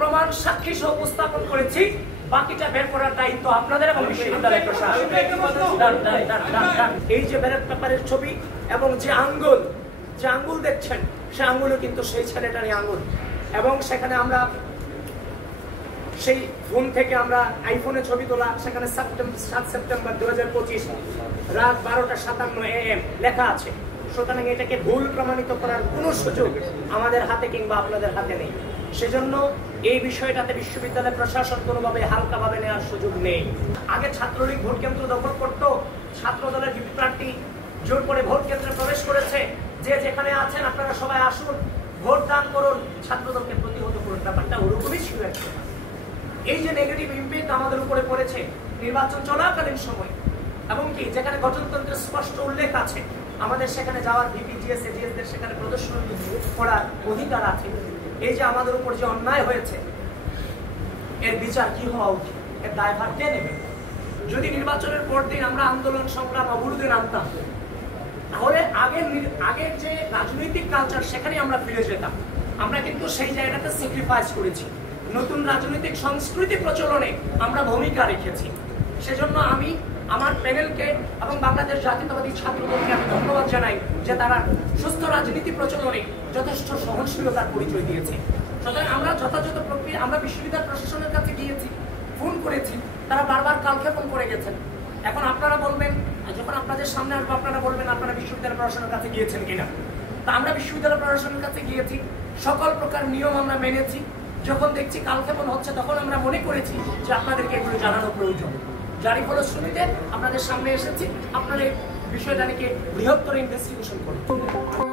প্রমাণ সাক্ষী সহ উপস্থাপন করেছি, বাকিটা বের করার দায়িত্ব আপনাদের এবং বিশ্ববিদ্যালয় প্রশাসন। এই যে ব্যালট পেপারের ছবি এবং যে আঙ্গুল দেখছেন, সে আঙ্গুলও কিন্তু সেই ছেলেটারই আঙ্গুল। এবং সেখানে আমরা সেই ফোন থেকে আমরা আইফোনে ছবি তোলা, সেখানে 7 সেপ্টেম্বর 2025 রাত 12:57 AM লেখা আছে। সুতরাং এটাকে ভুল প্রমাণিত করার কোনো সুযোগ আমাদের হাতে কিংবা আপনাদের হাতে নেই। সেজন্য এই বিষয়টাতে বিশ্ববিদ্যালয় প্রশাসন কোনোভাবে হালকাভাবে নেওয়ার সুযোগ নেই। আগে ছাত্রলীগ ভোট কেন্দ্র দখল করত, ছাত্র দলের ভিপি প্রার্থী জোর করে ভোট কেন্দ্রে প্রবেশ করেছে, যে যেখানে আছেন আপনারা সবাই আসুন, ভোট দান করুন, ছাত্রদলকে প্রতিহত করুন। ব্যাপারটা ওরকমই ছিল একটা। এই যে নেগেটিভ ইম্প্যাক্ট আমাদের উপরে পড়েছে নির্বাচন চলাকালীন সময়, এবং কি যেখানে গঠনতন্ত্রের স্পষ্ট উল্লেখ আছে আমাদের সেখানে যাওয়ার ভিপি জিএসদের সেখানে প্রদর্শন করার অধিকার আছে। এই যে আমাদের উপর যে অন্যায় হয়েছে, এর বিচার কি হওয়া উচিত, এর দায়ভার কে নেবে? যদি নির্বাচনের পর দিন আমরা আন্দোলন সংগ্রাম অবরোধে নামতাম, তাহলে আগের যে রাজনৈতিক কালচার সেখানে আমরা ফিরে যেতাম। আমরা কিন্তু সেই জায়গাটাতে স্যাক্রিফাইস করেছি, নতুন রাজনৈতিক সংস্কৃতি প্রচলনে আমরা ভূমিকা রেখেছি। সেজন্য আমি আমার প্যানেলকে এবং বাংলাদেশ জাতীয়তাবাদী ছাত্রদলকে আমি ধন্যবাদ জানাই যে তারা সুস্থ রাজনীতি প্রচলনে যথেষ্ট সহনশীলতার পরিচয় দিয়েছে। সুতরাং আমরা যথাযথ প্রক্রিয়া, আমরা বিশ্ববিদ্যালয় প্রশাসনের কাছে গিয়েছি, ফোন করেছি, তারা বারবার কালক্ষেপণ করে গেছেন। এখন আপনারা বলবেন, যখন আপনাদের সামনে আসবো আপনারা বলবেন আপনারা বিশ্ববিদ্যালয় প্রশাসনের কাছে গিয়েছেন কিনা। তা আমরা বিশ্ববিদ্যালয় প্রশাসনের কাছে গিয়েছি, সকল প্রকার নিয়ম আমরা মেনেছি। যখন দেখছি কালক্ষেপণ হচ্ছে, তখন আমরা মনে করেছি যে আপনাদেরকে এগুলো জানানো প্রয়োজন। যারই ফলশ্রুতিতে আপনাদের সামনে এসেছি, আপনারা এই বিষয়টা নিয়ে বৃহত্তর ইনভেস্টিগেশন করুন।